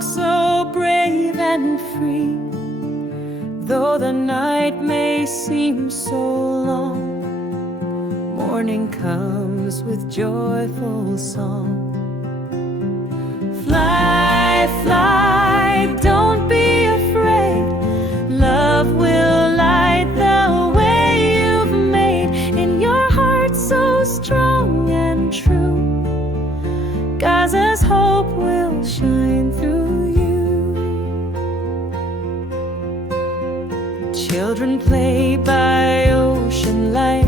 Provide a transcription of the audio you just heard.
strong, so brave and free. Though the night may seem so long, morning comes with joyful song. Fly, fly, don't be afraid. Love will light the way you've made. In your heart so strong and true, Gaza's hope will shine through you. Children play by ocean light,